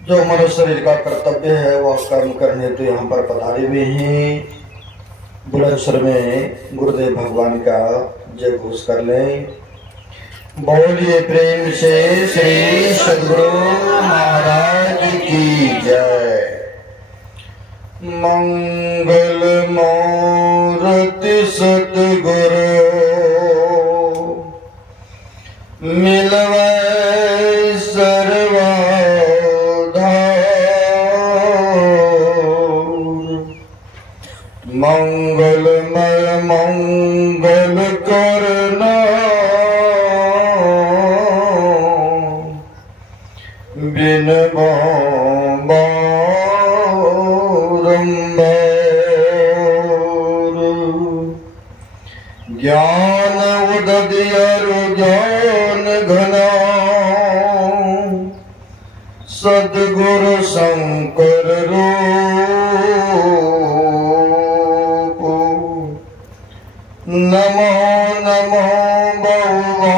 जो मनुष्य शरीर का कर्तव्य है वह कर्म करने तो यहाँ पर पधारे हुए हैं। बुलंद स्वर में गुरुदेव भगवान का जय घोष कर लें। बोलिए प्रेम से श्री सद्गुरु महाराज की जय। मंगल मूर्ति सद्गुरु मिलवे मंगलमय मंगल करना बिन बारंबार ज्ञान उदय ज्ञान घना सद्गुरु शंकर नमो नमो बहुवारहि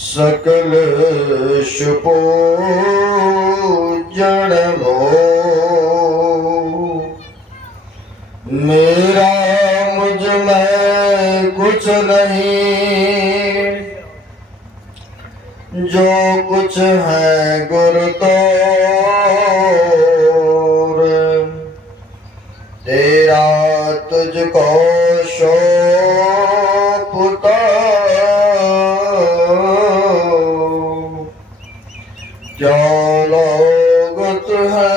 सकल सुपूजन हो। मेरा मुझ में कुछ नहीं, जो कुछ है गुरु तो तेरा तुझको सौंपता। क्या लागत है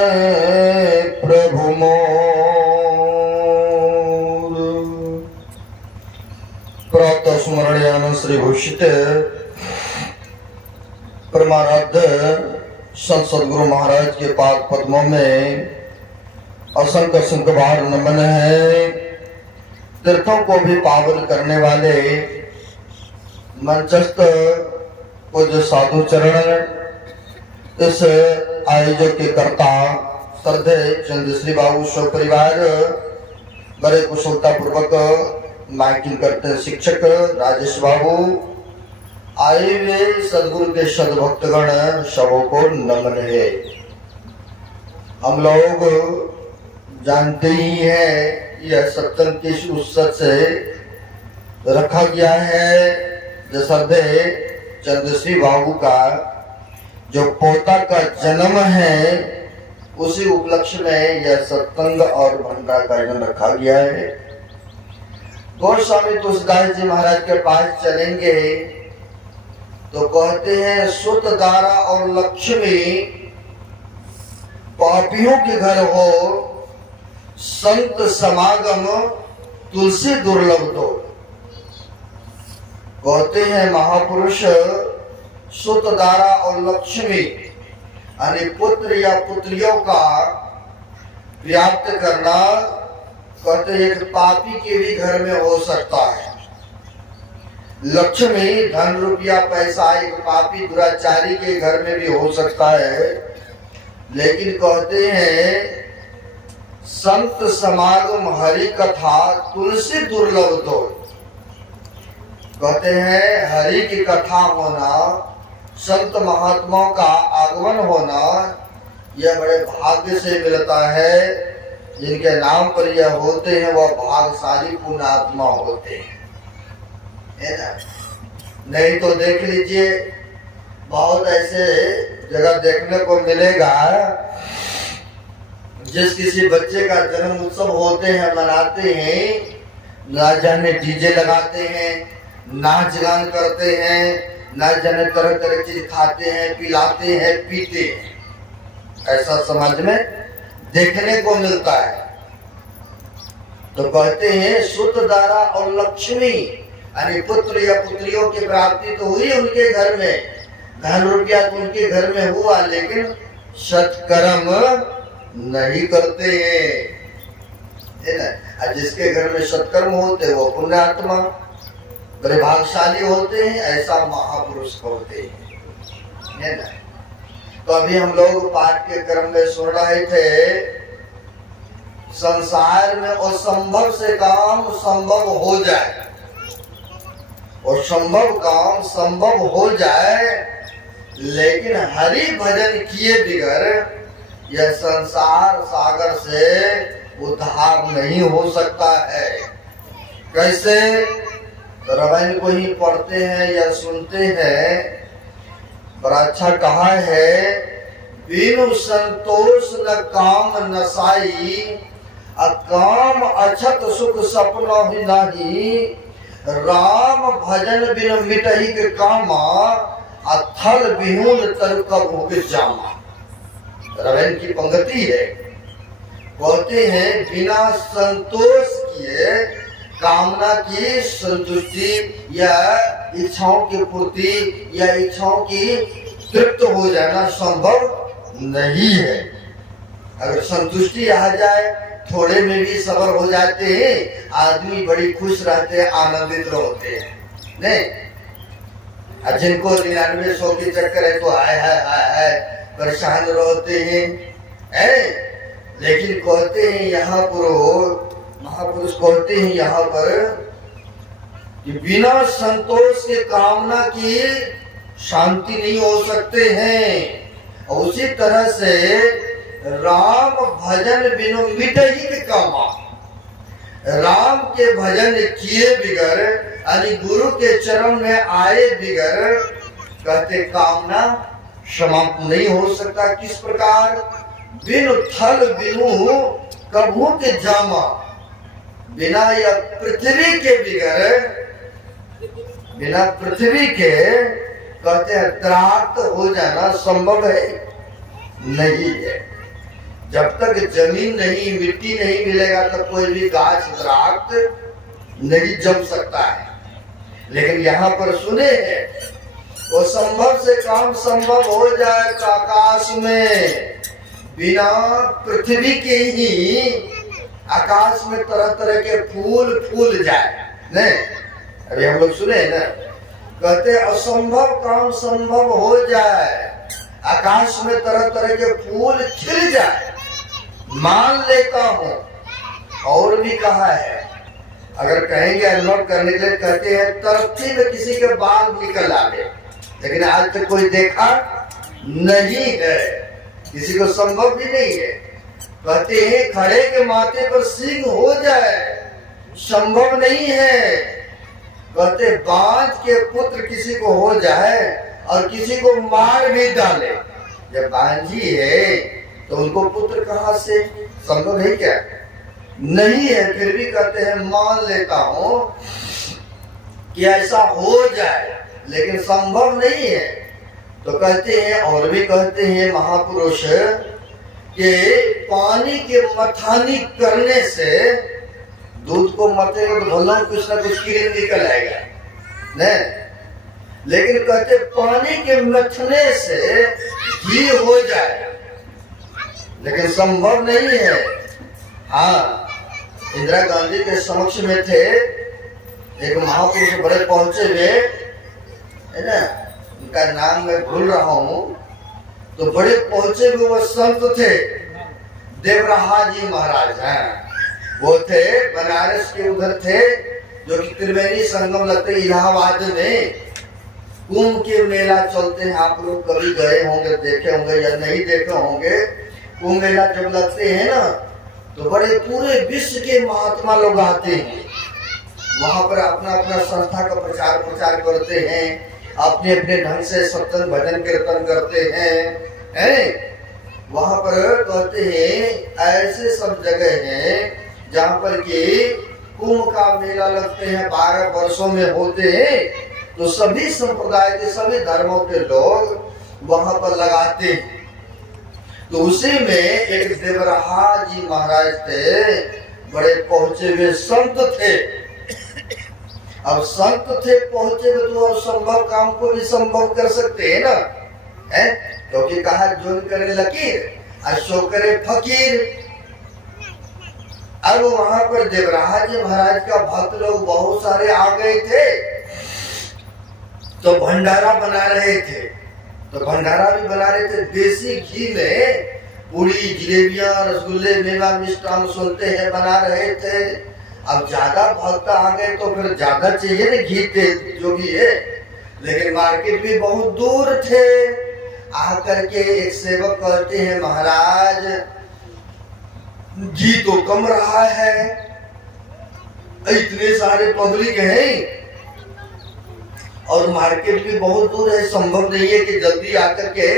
प्रभु मोर। प्रातः स्मरणीय श्री भूषित परमाराध्य संत सद्गुरु महाराज के पाद पद्मों में असंख्य असंख्य बार नमन है। तीर्थों को भी पावन करने वाले मंचस्थ पूज्य साधु चरण, इस आयोजक के कर्ता श्रद्धे चंद्रश्री बाबू सौ परिवार, बड़े कुशलता पूर्वक माइकिंग करते शिक्षक राजेश बाबू, आए हुए सदगुरु के सदभक्तगण सबों को नमन है। हम लोग जानते ही है यह सत्संग किस उत्सव से रखा गया है। जैसे चंद्रश्री बाबू का जो पोता का जन्म है उसी उपलक्ष्य में यह सत्संग और भंडारा कार्यक्रम रखा गया है। गोस्वामी तुलसीदास जी महाराज के पास चलेंगे तो कहते हैं सुत दारा और लक्ष्मी पापियों के घर हो, संत समागम तुलसी दुर्लभ तो। कहते हैं महापुरुष सुत दारा और लक्ष्मी यानी पुत्र या पुत्रियों का व्याप्त करना, कहते हैं एक पापी के भी घर में हो सकता है। लक्ष्मी धन रुपया पैसा एक पापी दुराचारी के घर में भी हो सकता है। लेकिन कहते हैं संत समागम हरि कथा तुलसी दुर्लभ तो। कहते हैं हरि की कथा होना, संत महात्माओं का आगमन होना यह बड़े भाग्य से मिलता है। जिनके नाम पर यह होते हैं वह भाग्यशाली पुण्यात्मा होते हैं, है ना। नहीं तो देख लीजिए बहुत ऐसे जगह देखने को मिलेगा, जिस किसी बच्चे का जन्म उत्सव होते हैं मनाते हैं, ना जाने डीजे लगाते हैं, नाच गान करते हैं, ना जाने तरह तरह चीज खाते हैं, पिलाते हैं, पीते हैं। ऐसा समाज में देखने को मिलता है। तो कहते हैं सुत दारा और लक्ष्मी यानी पुत्र या पुत्रियों की प्राप्ति तो हुई उनके घर में, धन रुपया तो उनके घर में हुआ, लेकिन सत्कर्म नहीं करते हैं, है ना। जिसके घर में सत्कर्म होते वो पुण्यात्मा बड़े भाग्यशाली होते हैं, ऐसा महापुरुष होते हैं, है ना। तो अभी हम लोग पाठ के क्रम में सुन रहे थे, संसार में असंभव से काम संभव हो जाए। और संभव काम संभव हो जाए, लेकिन हरि भजन किए बिगर यह संसार सागर से उद्धार नहीं हो सकता है। कैसे? तो रामायण को ही पढ़ते हैं या सुनते हैं, बड़ा अच्छा कहा है, बिनु संतोष न काम नसाई, अकाम अछत सुख सपना ही नाही, राम भजन बिन मिटही के कामा, अथल बिहुन तर कब के जामा। रामायण की पंक्ति है। कहते हैं बिना संतोष किए कामना की संतुष्टि या इच्छाओं की पूर्ति या इच्छाओं की तृप्त हो जाना संभव नहीं है। अगर संतुष्टि आ जाए, थोड़े में भी सबर हो जाते हैं, आदमी बड़ी खुश रहते हैं, आनंदित रहते हैं। नहीं, जिनको 99 की चक्कर है तो हाय परेशान रहते हैं। लेकिन कहते हैं यहाँ पर महापुरुष कहते हैं यहाँ पर कि बिना संतोष के कामना की शांति नहीं हो सकते हैं। और उसी तरह से राम भजन बिनु मिटही के कामा, राम के भजन किए बिगर यानी गुरु के चरण में आए बिगर कहते कामना समाप्त नहीं हो सकता। किस प्रकार? बिनु थल बिनु कभू के जामा, बिना या पृथ्वी के बिगर, बिना पृथ्वी के कहते हैं त्राक्त हो जाना संभव है नहीं है। जब तक जमीन नहीं, मिट्टी नहीं मिलेगा तब कोई भी गाछ त्राक्त नहीं जम सकता है। लेकिन यहाँ पर सुने हैं वो संभव से काम संभव हो जाए तो आकाश में बिना पृथ्वी के ही आकाश में तरह तरह के फूल फूल जाए। नहीं, अभी हम लोग सुने ना, कहते असंभव काम संभव हो जाए, आकाश में तरह तरह के फूल खिल जाए, मान लेता हूं। और भी कहा है, अगर कहेंगे अनुभव करने के लिए, कहते हैं तरक्की में किसी के बाल निकल आवे, लेकिन आज तक कोई देखा नहीं है, किसी को संभव भी नहीं है। कहते हैं खड़े के माथे पर सिंह हो जाए, संभव नहीं है। कहते बांझ के पुत्र किसी को हो जाए और किसी को मार भी डाले, जब बांझी है तो उनको पुत्र कहां से? संभव है क्या? नहीं है। फिर भी कहते हैं मान लेता हूं कि ऐसा हो जाए, लेकिन संभव नहीं है। तो कहते हैं, और भी कहते हैं महापुरुष कि पानी के मथानी करने से, दूध को मथेगा तो भला कुछ ना कुछ कीड़े निकल आएगा, नहीं, लेकिन कहते पानी के मथने से घी हो जाए, लेकिन संभव नहीं है। हाँ, इंदिरा गांधी के समक्ष में थे एक महापुरुष बड़े पहुंचे हुए है ना, उनका नाम मैं भूल रहा हूं, तो बड़े पहुंचे हुए वो संत थे, देवराहा जी महाराज हैं। वो थे बनारस के उधर थे, जो कि त्रिवेणी संगम लगते इलाहाबाद में कुंभ के मेला चलते हैं। आप लोग कभी गए होंगे, देखे होंगे या नहीं देखे होंगे। कुंभ मेला जब लगते हैं ना, तो बड़े पूरे विश्व के महात्मा लोग आते हैं वहां पर, अपना अपना संस्था का प्रचार करते हैं, अपने अपने ढंग से सत्संग भजन कीर्तन करते हैं। वहां पर कहते हैं ऐसे सब जगह हैं जहाँ पर कि कुंभ का मेला लगते हैं, 12 वर्षों में होते हैं, तो सभी संप्रदाय के सभी धर्मों के लोग वहां पर लगाते हैं। तो उसी में एक देवराहा जी महाराज थे, बड़े पहुंचे हुए संत थे। अब संत थे पहुंचे हुए, तो असंभव काम को भी संभव कर सकते हैं ना, है? क्योंकि कहा जोन करे लकीर और सो करे फकीर। अब वहां पर देवराहा जी महाराज का भक्त लोग बहुत सारे आ गए थे, तो भंडारा बना रहे थे। तो भंडारा भी बना रहे थे, देसी घी में पूरी जलेबियां रसगुल्ले मेवा मिष्ठान सुनते हैं बना रहे थे। अब ज्यादा भक्त आ गए तो फिर ज्यादा चाहिए ना घी तेल जो भी है, लेकिन मार्केट भी बहुत दूर थे। आकर के एक सेवक कहते हैं महाराज घी तो कम रहा है, इतने सारे पब्लिक हैं और मार्केट भी बहुत दूर है, संभव नहीं है कि जल्दी आकर के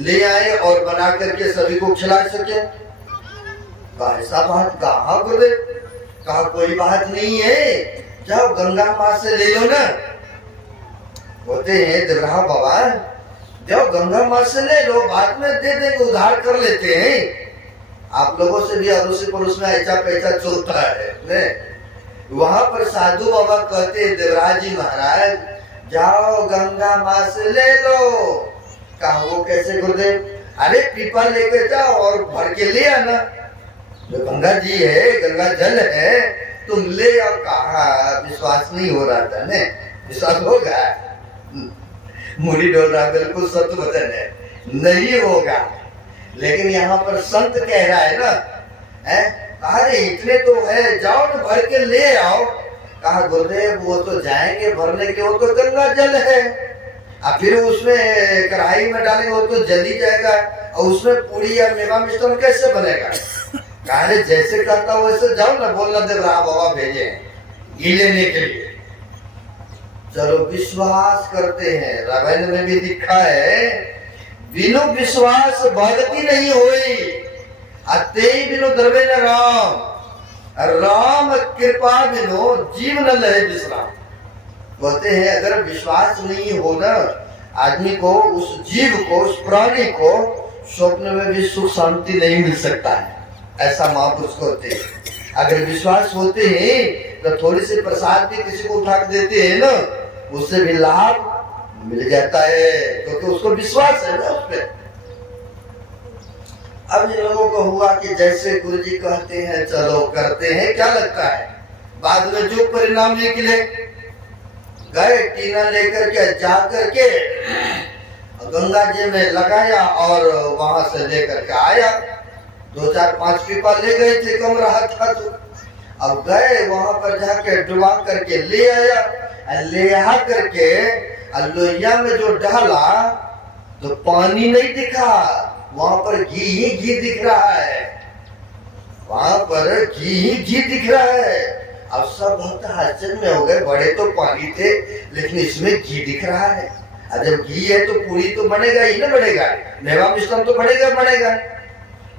ले आए और बना करके सभी को खिला सके। ऐसा बात कहा बोले, कहा कोई बात नहीं है, जाओ गंगा माँ से ले लो ना। बोलते हैं देवराहा बाबा जाओ गंगा माँ से ले लो, बाद में दे देंगे, उधार कर लेते हैं। आप लोगों से भी अड़ोसी पड़ोस में ऐसा पैसा चलता है ने? वहां पर साधु बाबा कहते हैं देवराज जी महाराज जाओ गंगा माँ से ले लो। कहा वो कैसे गुरुदेव? अरे पीपा लेके जाओ और भर के ले आना, जो गंगा जी है गंगा जल है तुम ले आओ। कहा विश्वास नहीं हो रहा था ने? विश्वास होगा? मुड़ी डोल रहा, बिल्कुल सत्य वचन है, नहीं होगा। लेकिन यहाँ पर संत कह रहा है ना, अरे इतने तो है, जाओ ना भर के ले आओ। कहा गुरुदेव वो तो जाएंगे भरने के, वो तो गंगा जल है, अब फिर उसमें कढ़ाई में डालेंगे वो तो जल ही जाएगा, और उसमें पूरी या मेवा मिष्ठान कैसे बनेगा? कहा जैसे कहता वैसे जाओ ना, बोलना देवराहा बाबा भेजे घी लेने के लिए। चलो विश्वास करते हैं, रामायण में भी लिखा है बिनु विश्वास भक्ति नहीं हुई, अते बिनु द्रव्य न राम, राम कृपा बिनु जीव न लहे विश्राम। कहते हैं अगर विश्वास नहीं हो ना आदमी को, उस जीव को, उस प्राणी को स्वप्न में भी सुख शांति नहीं मिल सकता है, ऐसा महापुरुष कहते हैं। अगर विश्वास होते हैं तो थोड़ी सी प्रसाद भी किसी को उठा के देते हैं ना, उससे भी लाभ मिल जाता है, क्योंकि उसको विश्वास है ना उस पर। अब इन लोगों को हुआ कि जैसे गुरु जी कहते हैं चलो करते हैं, क्या लगता है बाद में जो परिणाम निकले? गए टीना लेकर के जा करके गंगा जी में लगाया और वहां से लेकर के आया, 2 4 5 पीपा ले गए थे, कम रहा था तो। अब गए वहां पर जाके डुबा करके ले आया, ले आ करके लोहिया में जो डाला तो पानी नहीं दिखा, वहां पर घी ही घी दिख रहा है, वहां पर घी ही घी दिख रहा है। अब सब बहुत आश्चर्य में हो गए, बड़े तो पानी थे लेकिन इसमें घी दिख रहा है। जब घी है तो पूरी तो बनेगा ही ना, बनेगा मेवा मिष्ठान तो बनेगा बनेगा।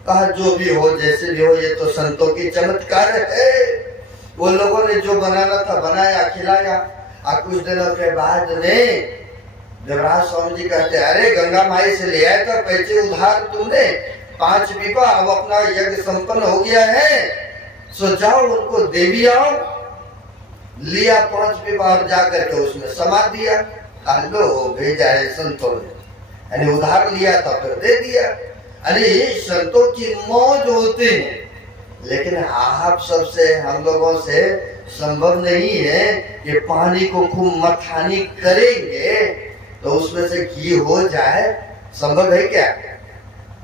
कहा जो भी हो जैसे भी हो, ये तो संतों की चमत्कार है, वो लोगों ने जो बनाना था बनाया, खिलाया। और कुछ दिनों के बाद में देवराज स्वामी जी कहते अरे गंगा माई से ले आया था पैसे उधार तुमने 5 पीपा, अब अपना यज्ञ संपन्न हो गया है, सो जाओ उनको दे भी आओ। लिया 5 पीपा और जाकर के उसमें समा दिया। लो भेजा है संतों ने, यानी उधार लिया था फिर दे दिया। अरे संतों की मौज होते हैं, लेकिन आप सबसे हम लोगों से संभव नहीं है कि पानी को खूब मथानी करेंगे तो उसमें से घी हो जाए, संभव है क्या?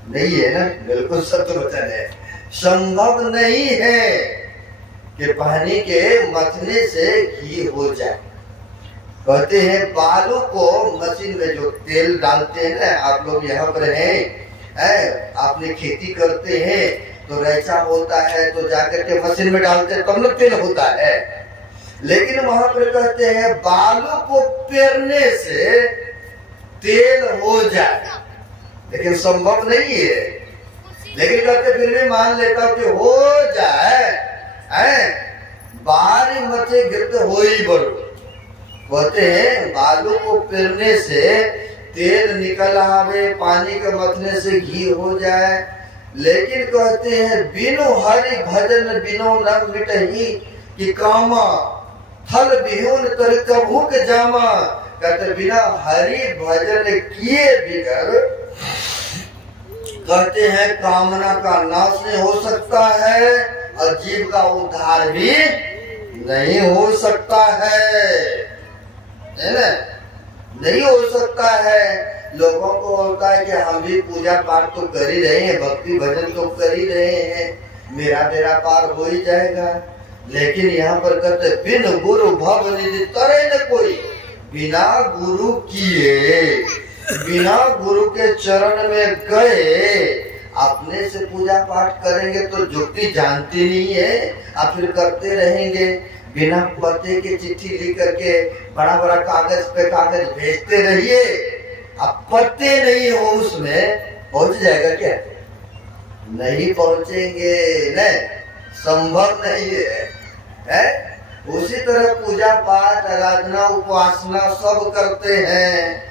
नहीं है ना, बिल्कुल सत्य वचन है, संभव नहीं है कि पानी के मथने से घी हो जाए। कहते हैं बालू को मशीन में जो तेल डालते हैं ना, आप लोग यहाँ पर हैं, आपने खेती करते हैं तो रैचा होता है तो जाकर के मशीन में डालते हैं तब ना तेल होता है। लेकिन वहां पर कहते हैं बालू को पेरने से तेल हो जाए, लेकिन संभव नहीं है। लेकिन कहते फिर भी मान लेता हूं कि हो जाए, बारी मचे गिरते हो ही बड़ो। कहते हैं बालू को पेरने से तेल निकल आवे, पानी के मथने से घी हो जाए। लेकिन कहते हैं बिनु हरि भजन बिनु न मिटही कि कामा, फल बिहुन तर कभू के जामा। कहते बिना हरि भजन किए बिगर कहते हैं कामना का नाश नहीं हो सकता है और जीव का उद्धार भी नहीं हो सकता है ना, नहीं हो सकता है। लोगों को होता है कि हम भी पूजा पाठ तो कर ही रहे हैं, भक्ति भजन तो कर ही रहे हैं, मेरा पार हो ही जाएगा। लेकिन यहाँ पर कहते बिन गुरु भव निधि तरे न कोई। बिना गुरु किए, बिना गुरु के चरण में गए अपने से पूजा पाठ करेंगे तो जुक्ति जानती नहीं है, आप फिर करते रहेंगे। बिना पते के चिट्ठी लिख करके बड़ा बड़ा कागज पे कागज भेजते रहिए, अब पते नहीं हो उसमें पहुंच जाएगा क्या? नहीं पहुंचेंगे, नहीं, संभव नहीं है। उसी तरह पूजा पाठ आराधना उपासना सब करते हैं,